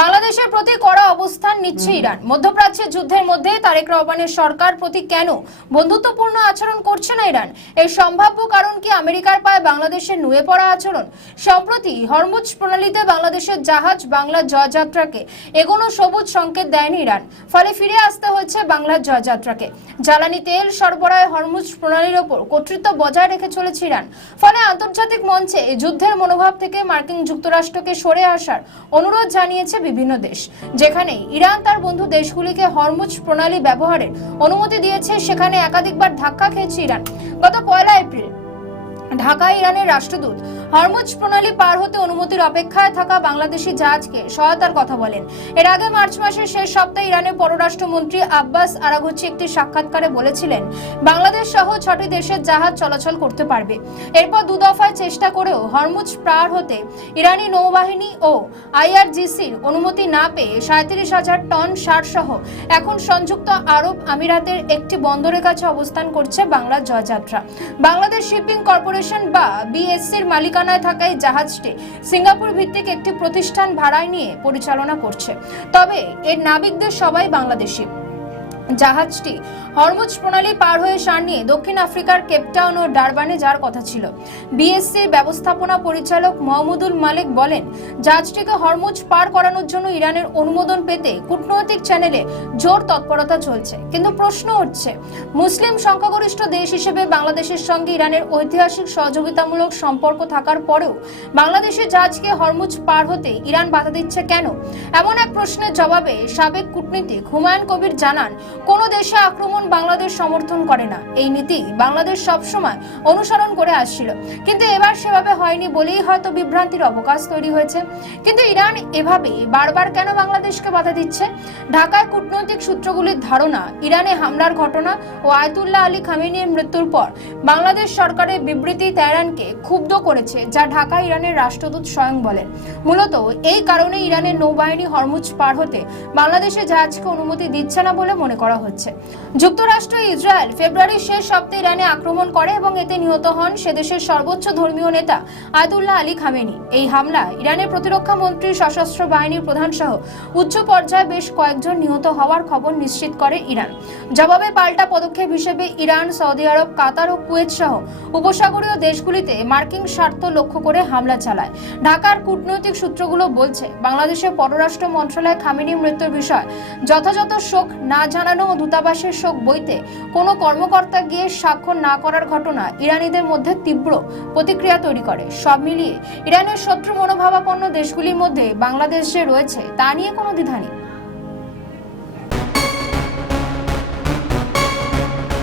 বাংলাদেশের প্রতি কড়া অবস্থান নিচ্ছে ইরান। মধ্যপ্রাচ্যের যুদ্ধের মধ্যে তারেক রহমানের সরকার প্রতি কেন বন্ধুত্বপূর্ণ আচরণ করছে না ইরান? এর সম্ভাব্য কারণ কি আমেরিকার পায়ে বাংলাদেশের নুয়ে পড়া আচরণ? সম্প্রতি হরমুজ প্রণালীতে বাংলাদেশের জাহাজ বাংলার জয়যাত্রাকে এগোনো সবুজ সংকেত দেয়নি ইরান, ফলে ফিরে আসতে হচ্ছে বাংলার জয়যাত্রাকে। জ্বালানি তেল সরবরাহে হরমুজ প্রণালীর ওপর কর্তৃত্ব বজায় রেখে চলেছে ইরান, ফলে আন্তর্জাতিক মঞ্চে যুদ্ধের মনোভাব থেকে মার্কিন যুক্তরাষ্ট্রকে সরে আসার অনুরোধ জানিয়েছে বিভিন্ন দেশ। যেখানে ইরান তার বন্ধু দেশগুলিকে হরমুজ প্রণালী ব্যবহারের অনুমতি দিয়েছে, সেখানে একাধিকবার ধাক্কা খেয়েছে ইরান। গত 1 এপ্রিল ঢাকায় ইরানের রাষ্ট্রদূত হরমুজ প্রণালী পার হতে অনুমতির অপেক্ষায় থাকা বাংলাদেশি জাহাজকে সহায়তার কথা বলেন। এর আগে মার্চ মাসের শেষ সপ্তাহে ইরানের পররাষ্ট্রমন্ত্রী আব্বাস আরাঘচি একটি সাক্ষাৎকারে বলেছিলেন বাংলাদেশ সহ 6টি দেশের জাহাজ চলাচল করতে পারবে। এরপর 2 দফায় চেষ্টা করেও হরমুজ পার হতে ইরানি নৌবাহিনী ও আইআরজিসির অনুমতি না পেয়ে 37,000 টন সার সহ এখন সংযুক্ত আরব আমিরাতের একটি বন্দরের কাছে অবস্থান করছে বাংলার জয়যাত্রা। বাংলাদেশ শিপিং কর্পোরেশন বা বিএসসির মালিকানায় থাকা এই জাহাজটি সিঙ্গাপুর ভিত্তিক একটি প্রতিষ্ঠান ভাড়ায় নিয়ে পরিচালনা করছে। তবে এর নাবিকদের সবাই বাংলাদেশি। জাহাজটি হরমুজ প্রণালী পার হয়ে সার নিয়ে দক্ষিণ আফ্রিকার কেপটাউন ও ডারবানে যাওয়ার কথা ছিল। বিএসসির ব্যবস্থাপনা পরিচালক মোহাম্মদুল মালিক বলেন, জাহাজটিকে হরমুজ পার করানোর জন্য ইরানের অনুমোদন পেতে কূটনৈতিক চ্যানেলে জোর তৎপরতা চলছে। কিন্তু প্রশ্ন হচ্ছে, মুসলিম সংখ্যাগরিষ্ঠ দেশ হিসেবে বাংলাদেশের সঙ্গে ইরানের ঐতিহাসিক সহযোগিতামূলক সম্পর্ক থাকার পরেও বাংলাদেশের জাহাজকে হরমুজ পার হতে ইরান বাধা দিচ্ছে কেন? এমন এক প্রশ্নের জবাবে সাবেক কূটনীতিক হুমায়ুন কবির জানান, কোনো দেশে আক্রমণ বাংলাদেশ সমর্থন করে না। এই নীতি বাংলাদেশ সবসময় অনুসরণ করে আসছিল, কিন্তু এবার সেভাবে হয়নি বলেই হয়তো বিভ্রান্তির অবকাশ তৈরি হয়েছে। কিন্তু ইরান এভাবে বারবার কেন বাংলাদেশকে বাধা দিচ্ছে? ঢাকায় কূটনৈতিক সূত্রগুলির ধারণা, ইরানে হামলার ঘটনা ও আয়াতুল্লাহ আলী খামেনির মৃত্যুর পর বাংলাদেশ সরকারের বিবৃতি তেহরানকে ক্ষুব্ধ করেছে, যা ঢাকায় ইরানের রাষ্ট্রদূত স্বয়ং বলেন। মূলত এই কারণে ইরানের নৌবাহিনী হরমুজ পার হতে বাংলাদেশের জাহাজকে অনুমতি দিচ্ছে না বলে মনে করা হচ্ছে। যুক্তরাষ্ট্র ইসরায়েল ফেব্রুয়ারির শেষ সপ্তাহে ইরানে আক্রমণ করে এবং এতে নিহত হন সে দেশের সর্বোচ্চ ধর্মীয় নেতা আয়াতুল্লাহ আলী খামেনি। এই হামলা ইরানের প্রতিরক্ষা মন্ত্রী, সশস্ত্র বাহিনীর প্রধান সহ উচ্চ পর্যায়ে বেশ কয়েকজন নিহত হওয়ার খবর নিশ্চিত করে ইরান। জবাবে পাল্টা পদক্ষেপ হিসেবে ইরান, সৌদি আরব, কাতার ও কুয়েত সহ উপসাগরীয় দেশগুলিতে মার্কিন স্বার্থ লক্ষ্য করে হামলা চালায়। ঢাকার কূটনৈতিক সূত্রগুলো বলছে, বাংলাদেশের পররাষ্ট্র মন্ত্রণালয় খামেনির মৃত্যুর বিষয়ে যথাযথ শোক না জানানো ও দূতাবাসের শোক বইতে কোনো কর্মকর্তা গিয়ে স্বাক্ষর না করার ঘটনা ইরানিদের মধ্যে তীব্র প্রতিক্রিয়া তৈরি করে। সব মিলিয়ে ইরানের শত্রু মনোভাবাপন্ন দেশগুলির মধ্যে বাংলাদেশ যে রয়েছে তা নিয়ে কোনো দ্বিধা নেই।